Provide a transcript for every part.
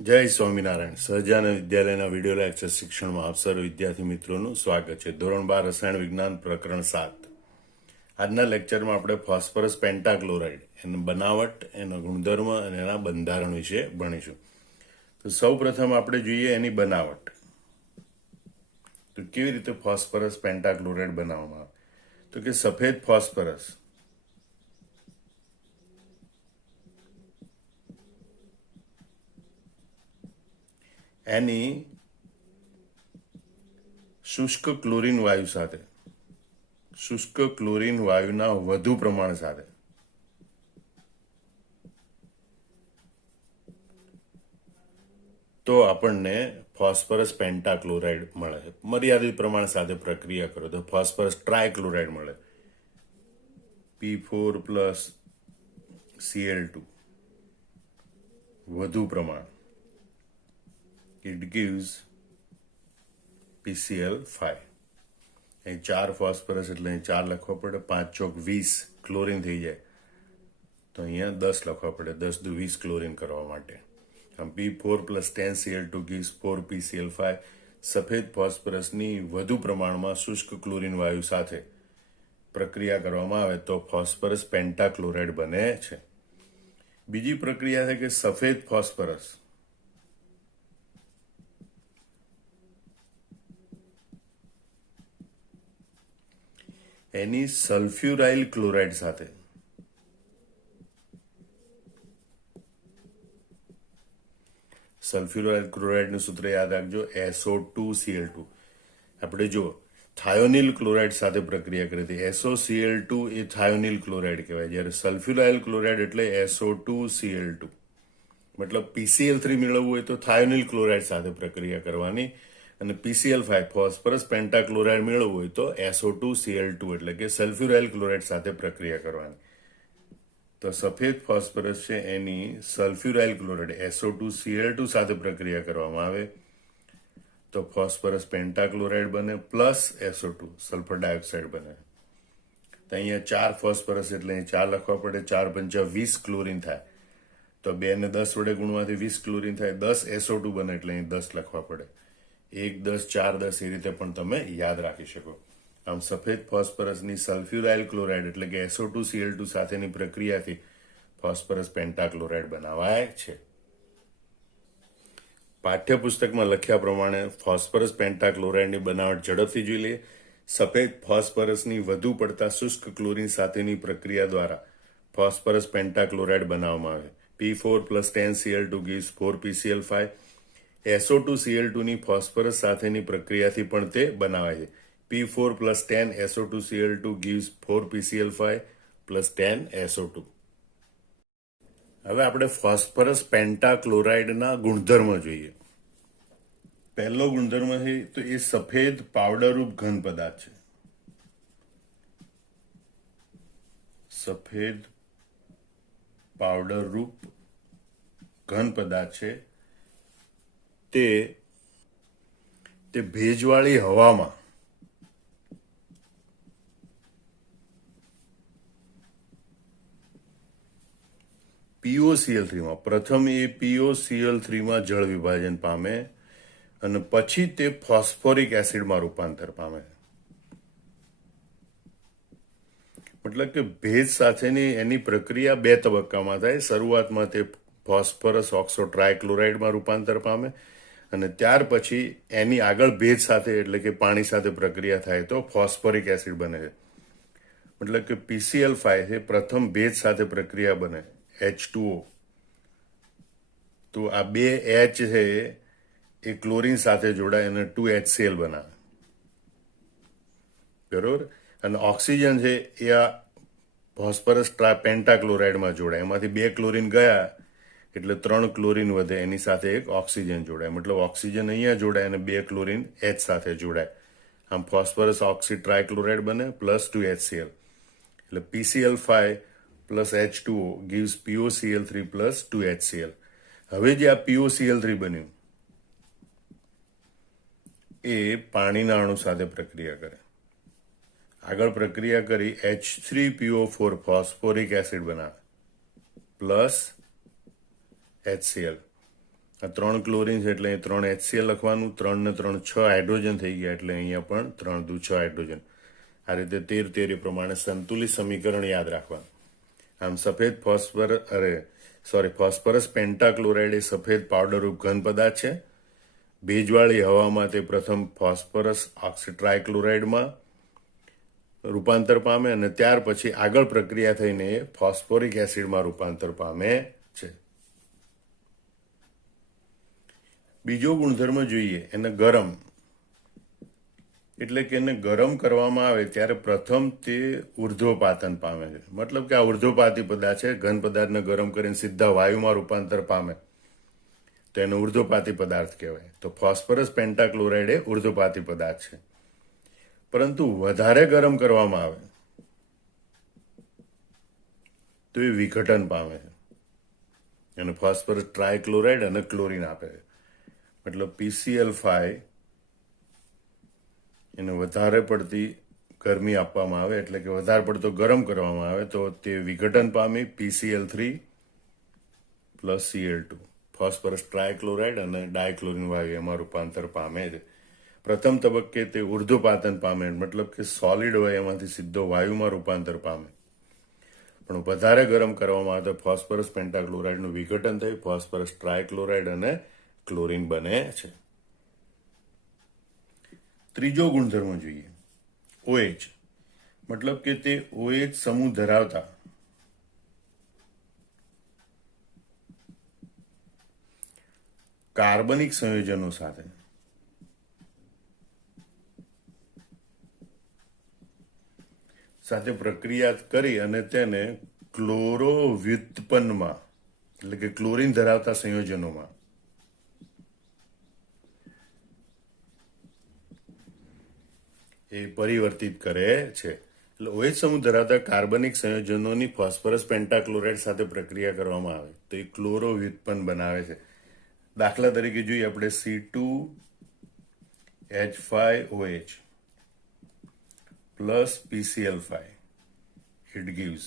જય સ્વામિનારાયણ. સહજાનંદ વિદ્યાલયના video lecture શિક્ષણમાં આપ સર્વ વિદ્યાર્થી મિત્રોનું સ્વાગત છે. ધોરણ 12 રસાયણ વિજ્ઞાન પ્રકરણ 7. આજના લેક્ચરમાં આપણે ફોસ્ફરસ પેન્ટાક્લોરાઇડ એની બનાવટ, એનો ગુણધર્મ અને એના બંધારણ વિશે ભણીશું. તો સૌ પ્રથમ આપણે જોઈએ એની બનાવટ. તો કેવી રીતે ફોસ્ફરસ પેન્ટાક્લોરાઇડ બનાવવામાં આવે? તો કે સફેદ ફોસ્ફરસ એની શુષ્ક ક્લોરીન વાયુ સાથે, શુષ્ક ક્લોરીન વાયુના વધુ પ્રમાણ સાથે તો આપણને ફોસ્ફરસ પેન્ટાક્લોરાઇડ મળે. મર્યાદિત પ્રમાણ સાથે પ્રક્રિયા કરો તો ફોસ્ફરસ ટ્રાયક્લોરાઇડ મળે. P4+Cl2 વધુ પ્રમાણ, it gives PCl5. અહીં 4 ફોસ્ફરસ એટલે અહીં 4 લખવા પડે. 5 ચોક 20 ક્લોરીન થઈ જાય તો અહીંયા 10 લખવા પડે. 10 દુ 20 ક્લોરીન કરવા માટે. આમ P4+10Cl2 gives 4PCl5. સફેદ ફોસ્ફરસની વધુ પ્રમાણમાં શુષ્ક ક્લોરીન વાયુ સાથે પ્રક્રિયા કરવામાં આવે તો ફોસ્ફરસ પેન્ટાક્લોરાઇડ બને છે. બીજી પ્રક્રિયા છે કે સફેદ ફોસ્ફરસ એની સલ્ફ્યુરાઇલ ક્લોરાઇડ સાથે, સલ્ફ્યુરાઇલ ક્લોરાઇડનું સૂત્ર યાદ રાખજો, SO2Cl2. આપણે જો થાયોનિલ ક્લોરાઇડ સાથે પ્રક્રિયા કરી હતી, SOCl2 એ થાયોનિલ ક્લોરાઇડ કહેવાય, જ્યારે સલ્ફ્યુરાઇલ ક્લોરાઇડ એટલે SO2Cl2. મતલબ PCl3 મેળવવું હોય તો થાયોનિલ ક્લોરાઇડ સાથે પ્રક્રિયા કરવાની, અને PCl5 ફોસ્ફરસ પેન્ટાક્લોરાઇડ મેળવવું હોય તો SO2Cl2 એટલે કે સલ્ફ્યુરાઇલ ક્લોરાઇડ સાથે પ્રક્રિયા કરવાની. તો સફેદ ફોસ્ફરસ છે એની સલ્ફ્યુરાઇલ ક્લોરાઇડ SO2Cl2 સાથે પ્રક્રિયા કરવામાં આવે તો ફોસ્ફરસ પેન્ટાક્લોરાઇડ બને પ્લસ SO2 સલ્ફર ડાયોક્સાઇડ બને. તો અહીંયા 4 ફોસ્ફરસ એટલે 4 લખવા પડે. 4 પંચા 20 ક્લોરીન થાય તો 2 ને 10 વડે ગુણવાથી 20 ક્લોરીન થાય. 10 SO2 બને એટલે અહીં 10 લખવા પડે. 1 10 4 10 એ રીતે પણ તમે યાદ રાખી શકો. આમ સફેદ ફોસ્ફરસની સલ્ફ્યુરાઇલ ક્લોરાઇડ એટલે કે SO2Cl2 સાથેની પ્રક્રિયાથી ફોસ્ફરસ પેન્ટાક્લોરાઇડ બનાવાય છે. પાઠ્યપુસ્તકમાં લખ્યા પ્રમાણે ફોસ્ફરસ પેન્ટાક્લોરાઇડની બનાવટ ઝડપથી જોઈ લઈએ. સફેદ ફોસ્ફરસની વધુ પડતા શુષ્ક ક્લોરીન સાથેની પ્રક્રિયા દ્વારા ફોસ્ફરસ પેન્ટાક્લોરાઇડ બનાવવામાં આવે. P4+10Cl2 gives 4PCl5. SO2Cl2 ની ફોસ્ફરસ સાથેની પ્રક્રિયાથી પણ તે બનાવાય છે. P4+10 SO2Cl2 gives 4PCl5 plus 10 SO2. હવે આપણે ફોસ્ફરસ પેન્ટાક્લોરાઇડના ગુણધર્મ જોઈએ. પહેલો ગુણધર્મ છે તો એ સફેદ પાવડરરૂપ ઘન પદાર્થ છે. સફેદ પાવડરરૂપ ઘન પદાર્થ છે તે ભેજવાળી હવામાં POCl3માં પ્રથમ એ POCl3માં જળ વિભાજન પામે અને પછી તે ફોસ્ફોરિક એસિડમાં રૂપાંતર પામે. મતલબ કે ભેજ સાથેની એની પ્રક્રિયા 2 તબક્કામાં થાય. શરૂઆતમાં તે ફોસ્ફરસ ઓક્સો ટ્રાયક્લોરાઇડમાં રૂપાંતર પામે અને ત્યાર પછી એની આગળ ભેજ સાથે એટલે કે પાણી સાથે પ્રક્રિયા થાય તો ફોસ્ફોરિક એસિડ બને છે. મતલબ કે PCl5 એ પ્રથમ ભેજ સાથે પ્રક્રિયા બને H2O, તો આ 2 H છે એ ક્લોરીન સાથે જોડાય અને 2HCl બનાવે, બરોબર. અને ઓક્સિજન છે એ આ ફોસ્ફરસ પેન્ટાક્લોરાઇડમાં જોડાય. એમાંથી 2 ક્લોરીન ગયા એટલે 3 ક્લોરીન વધે, એની સાથે એક ઓક્સિજન જોડાય. મતલબ ઓક્સિજન અહીંયા જોડાય અને 2 ક્લોરીન H સાથે જોડાય. આમ ફોસ્ફરસ ઓક્સી ટ્રાયક્લોરાઇડ બને પ્લસ 2HCl એટલે PCl5 plus H2O gives POCl3 plus 2HCl. હવે જે આ POCl3 બન્યું એ પાણીના અણુ સાથે પ્રક્રિયા કરે. આગળ પ્રક્રિયા કરી H3PO4 ફોસ્ફોરિક એસિડ બનાવે પ્લસ HCl. આ 3 ક્લોરીન છે એટલે અહીં 3 HCl લખવાનું, 3 ને 3 6 હાઇડ્રોજન થઈ ગયા એટલે અહીંયા પણ 3 દુ 6 હાઇડ્રોજન. આ રીતે 13 એ પ્રમાણે સંતુલિત સમીકરણ યાદ રાખવાનું. આમ ફોસ્ફરસ પેન્ટાક્લોરાઇડ એ સફેદ પાવડરરૂપ ઘન પદાર્થ છે. ભેજવાળી હવામાં તે પ્રથમ ફોસ્ફરસ ટ્રાયક્લોરાઇડમાં રૂપાંતર પામે અને ત્યાર પછી આગળ પ્રક્રિયા થઈને ફોસ્ફોરિક એસિડમાં રૂપાંતર પામે છે. બીજો ગુણધર્મ જોઈએ, એને ગરમ, એટલે કે એને ગરમ કરવામાં આવે ત્યારે પ્રથમ તે ઉર્ધ્વપાતન પામે છે. મતલબ કે આ ઉર્ધ્વપાતી પદાર્થ છે, ઘન પદાર્થને ગરમ કરીને સીધા વાયુમાં રૂપાંતર પામે તો એને ઉર્ધ્વપાતી પદાર્થ કહેવાય. તો ફોસ્ફરસ પેન્ટાક્લોરાઇડ એ ઉર્ધ્વપાતી પદાર્થ છે. પરંતુ વધારે ગરમ કરવામાં આવે તો એ વિઘટન પામે છે અને ફોસ્ફરસ ટ્રાયક્લોરાઇડ અને ક્લોરીન આપે છે. મતલબ PCl5 એને વધારે પડતી ગરમી આપવામાં આવે એટલે કે વધારે પડતો ગરમ કરવામાં આવે તો તે વિઘટન પામી PCl3 પ્લસ Cl2 ફોસ્ફરસ ટ્રાયક્લોરાઇડ અને ડાયક્લોરીન વાયુ એમાં રૂપાંતર પામે છે. પ્રથમ તબક્કે તે ઉર્ધ્વપાતન પામે, મતલબ કે સોલિડ હોય એમાંથી સીધો વાયુમાં રૂપાંતર પામે. પણ વધારે ગરમ કરવામાં આવે તો ફોસ્ફરસ પેન્ટાક્લોરાઇડનું વિઘટન થઈ ફોસ્ફરસ ટ્રાયક્લોરાઇડ અને ક્લોરીન બને છે. ત્રીજો ગુણધર્મ જોઈએ, OH, મતલબ કે તે OH સમૂહ ધરાવતા કાર્બનિક સંયોજનો સાથે પ્રક્રિયા કરી અને તેને ક્લોરોવ્યુત્પન્નમાં એટલે કે ક્લોરીન ધરાવતા સંયોજનોમાં એ પરિવર્તિત કરે છે. એટલે OH સમૂહ ધરાવતા કાર્બનિક સંયોજનોની ફોસ્ફરસ પેન્ટાક્લોરાઇડ સાથે પ્રક્રિયા કરવામાં આવે તો એ ક્લોરોવ્યુત્પન્ન બનાવે છે. દાખલા તરીકે જોઈએ આપણે C2H5OH plus PCl5 it gives.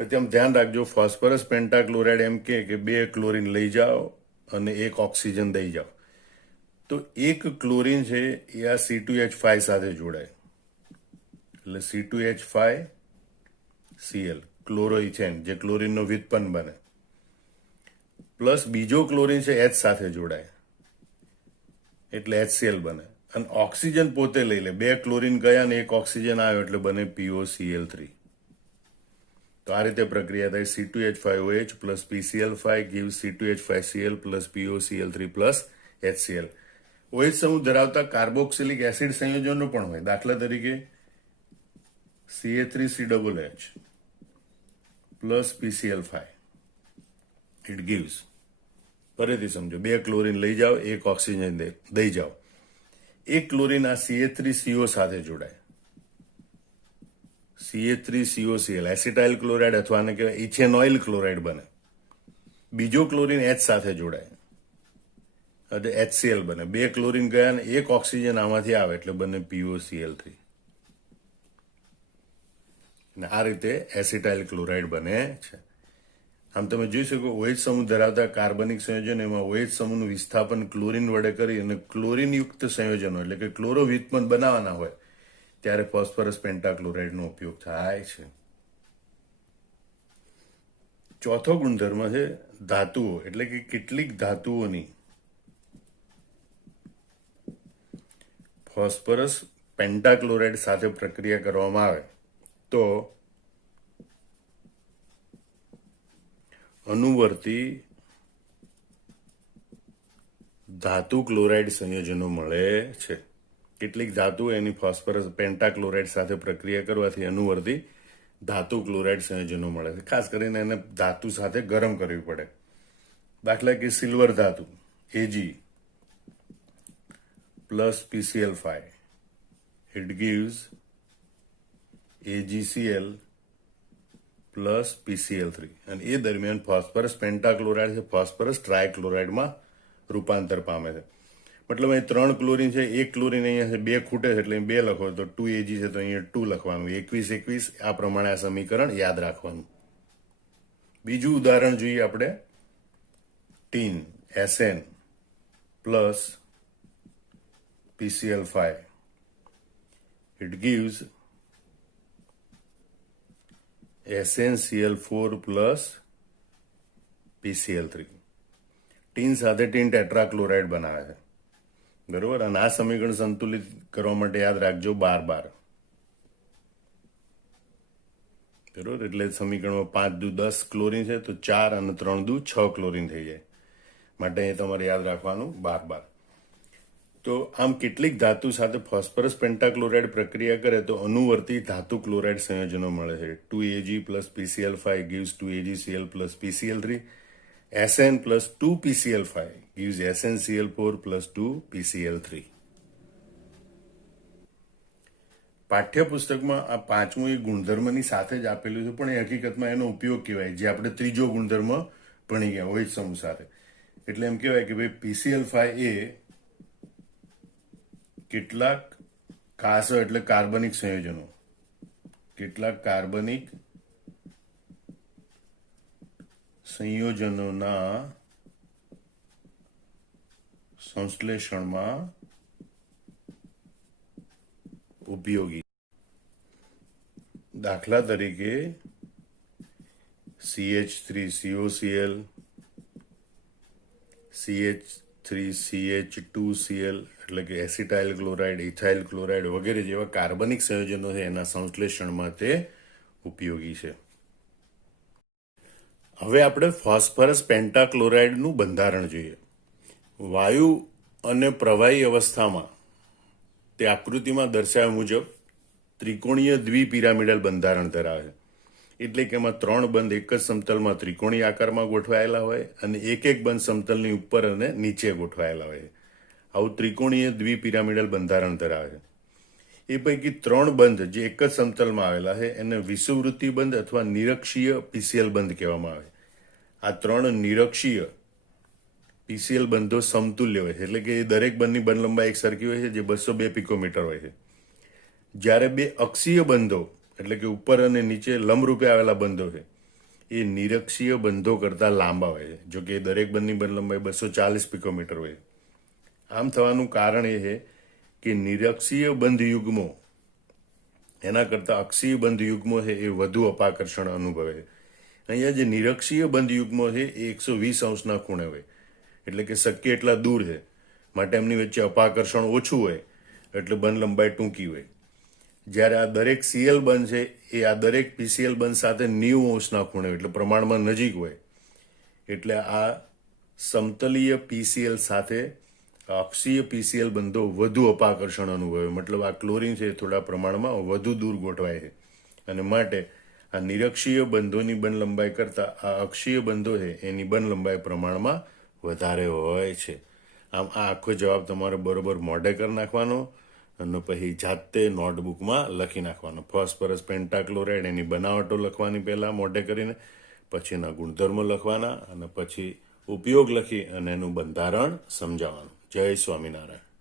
પછી આમ ધ્યાન રાખજો, ફોસ્ફરસ પેન્ટાક્લોરાઇડ એમ કે 2 ક્લોરીન લઈ જાઓ અને 1 ઓક્સિજન દઈ જાઓ તો 1 ક્લોરીન છે એ આ C2H5 સાથે જોડાય એટલે C2H5Cl ક્લોરોઇથેન જે ક્લોરીનનો વ્યુત્પન્ન બને, પ્લસ બીજો ક્લોરીન છે H સાથે જોડાય એટલે HCl બને અને ઓક્સિજન પોતે લઈ લે. 2 ક્લોરીન ગયા ને 1 ઓક્સિજન આવ્યો એટલે બને POCl3. તો આ રીતે પ્રક્રિયા થાય. C2H5OH plus PCl5 gives C2H5Cl plus POCl3 plus HCl. OH સમૂહ ધરાવતા કાર્બોક્સિલિક એસિડ સંયોજનો પણ હોય. દાખલા તરીકે Ca3COOH plus PCl5 it gives. ફરીથી સમજો, 2 ક્લોરીન લઈ જાઓ, 1 ઓક્સિજન દઈ જાઓ. 1 ક્લોરીન આ Ca3CO સાથે જોડાય, Ca3COCl એસિટાઇલ ક્લોરાઇડ અથવા આને કહેવાય ઇથેનોઇલ ક્લોરાઇડ બને. બીજો ક્લોરીન H સાથે જોડાય એટલે HCl બને. 2 ક્લોરીન ગયા ને 1 ઓક્સિજન આમાંથી આવે એટલે બને POCl3. અને આ રીતે એસિટાઇલ ક્લોરાઇડ બને છે. આમ તમે જોઈ શકો OH સમૂહ ધરાવતા કાર્બનિક સંયોજન એમાં OH સમૂહનું વિસ્થાપન ક્લોરીન વડે કરી અને ક્લોરીનયુક્ત સંયોજનો એટલે કે ક્લોરોવ્યુત્પન્ન બનાવવાના હોય ત્યારે ફોસ્ફરસ પેન્ટાક્લોરાઇડનો ઉપયોગ થાય છે. ચોથો ગુણધર્મ છે ધાતુઓ, એટલે કે કેટલીક ધાતુઓની ફોસ્ફરસ પેન્ટાક્લોરાઇડ સાથે પ્રક્રિયા કરવામાં આવે તો અનુવર્તી ધાતુ ક્લોરાઇડ સંયોજનો મળે છે. કેટલીક ધાતુઓ એની ફોસ્ફરસ પેન્ટાક્લોરાઇડ સાથે પ્રક્રિયા કરવાથી અનુવર્તી ધાતુ ક્લોરાઇડ સંયોજનો મળે છે. ખાસ કરીને એને ધાતુ સાથે ગરમ કરવી પડે. દાખલા કે સિલ્વર ધાતુ Ag plus PCl5 it gives AgCl plus PCl3 અને એ દરમિયાન ફોસ્ફરસ પેન્ટાક્લોરાઇડ છે ફોસ્ફરસ ટ્રાયક્લોરાઇડમાં રૂપાંતર પામે છે. મતલબ અહીં 3 ક્લોરીન છે, 1 ક્લોરીન અહીંયા છે, 2 ખૂટે છે એટલે 2 લખો તો 2Ag છે તો અહીંયા 2 લખવાનું. 21 આ પ્રમાણે આ સમીકરણ યાદ રાખવાનું. બીજું ઉદાહરણ જોઈએ આપણે tin SN plus PCl5. It gives SnCl4 plus PCl3. Tin સાથે ટીન ટેટ્રાક્લોરાઇડ બનાવે છે, બરોબર. અને આ સમીકરણ સંતુલિત કરવા માટે યાદ રાખજો 12 બરોબર. એટલે સમીકરણમાં 5 દુ 10 ક્લોરીન છે, તો 4 અને 3 દુ 6 ક્લોરીન થઈ જાય, માટે એ તમારે યાદ રાખવાનું 12. તો આમ કેટલીક ધાતુ સાથે ફોસ્ફરસ પેન્ટાક્લોરાઇડ પ્રક્રિયા કરે તો અનુવર્તી ધાતુ ક્લોરાઇડ સંયોજનો મળે છે. 2Ag plus PCl5 gives 2AgCl plus PCl3. SN plus 2PCl5 gives SnCl4 plus 2PCl3. પાઠ્યપુસ્તકમાં આ પાંચમું એ ગુણધર્મની સાથે જ આપેલું છે, પણ એ હકીકતમાં એનો ઉપયોગ કહેવાય, જે આપણે ત્રીજો ગુણધર્મ ભણી ગયા OH સમૂહ સાથે. એટલે એમ કહેવાય કે ભાઈ PCl5 એ કેટલાક ખાસ એટલે કાર્બનિક સંયોજનો, કેટલાક કાર્બનિક સંયોજનોના સંશ્લેષણમાં ઉપયોગી. દાખલા તરીકે CH3COCl, CH3CH2Cl એટલે કે એસિટાઇલ ક્લોરાઇડ, ઇથાઇલ ક્લોરાઇડ વગેરે જેવા કાર્બનિક સંયોજનો છે એના સંશ્લેષણમાં તે ઉપયોગી છે. હવે આપણે ફોસ્ફરસ પેન્ટાક્લોરાઇડનું બંધારણ જોઈએ. વાયુ અને પ્રવાહી અવસ્થામાં તે આકૃતિમાં દર્શાવ્યા મુજબ ત્રિકોણીય દ્વિપિરામિડલ બંધારણ ધરાવે છે. એટલે કે એમાં 3 બંધ એક જ સમતલમાં ત્રિકોણી આકારમાં ગોઠવાયેલા હોય અને એક બંધ સમતલની ઉપર અને નીચે ગોઠવાયેલા હોય. આવું ત્રિકોણીય દ્વિપિરામિડલ બંધારણ ધરાવે છે. એ પૈકી 3 બંધ જે એક જ સમતલમાં આવેલા છે એને વિષુવવૃત્તિ બંધ અથવા નિરક્ષીય PCl બંધ કહેવામાં આવે. આ 3 નિરક્ષીય PCl બંધો સમતુલ્ય હોય છે, એટલે કે દરેક બંધની બંધ લંબાઈ એક સરખી હોય છે, જે 202 પિકોમીટર હોય છે. જ્યારે 2 અક્ષીય બંધો એટલે કે ઉપર અને નીચે લંબરૂપે આવેલા બંધો છે એ નિરક્ષીય બંધો કરતાં લાંબા હોય છે, જો કે દરેક બંધની બંધ લંબાઈ 240 પિકોમીટર હોય. આમ થવાનું કારણ એ છે કે નિરક્ષીય બંધ યુગ્મો એના કરતાં અક્ષીય બંધ યુગ્મો છે એ વધુ અપાકર્ષણ અનુભવે છે. અહીંયા જે નિરક્ષીય બંધ યુગ્મો છે એ 120 અંશના ખૂણે હોય, એટલે કે શક્ય એટલા દૂર છે, માટે એમની વચ્ચે અપાકર્ષણ ઓછું હોય, એટલે બંધ લંબાઈ ટૂંકી હોય. જ્યારે આ દરેક Cl બંધ છે એ આ દરેક PCl બંધ સાથે 90 અંશના ખૂણે હોય, એટલે પ્રમાણમાં નજીક હોય. એટલે આ સમતલીય PCl સાથે અક્ષીય PCl બંધો વધુ અપાકર્ષણ અનુભવે, મતલબ આ ક્લોરીન છે થોડા પ્રમાણમાં વધુ દૂર ગોઠવાય છે, અને માટે આ નિરક્ષીય બંધોની બંધ લંબાઈ કરતાં આ અક્ષીય બંધો છે એની બંધ લંબાઈ પ્રમાણમાં વધારે હોય છે. આમ આ આખો જવાબ તમારે બરોબર મોઢે કરી નાખવાનો અને પછી જાતે નોટબુકમાં લખી નાખવાનો. ફોસ્ફરસ પેન્ટાક્લોરાઇડ એની બનાવટો લખવાની પહેલાં મોઢે કરીને, પછી એના ગુણધર્મો લખવાના અને પછી ઉપયોગ લખી અને એનું બંધારણ સમજાવવાનું. જય સ્વામિનારાયણ.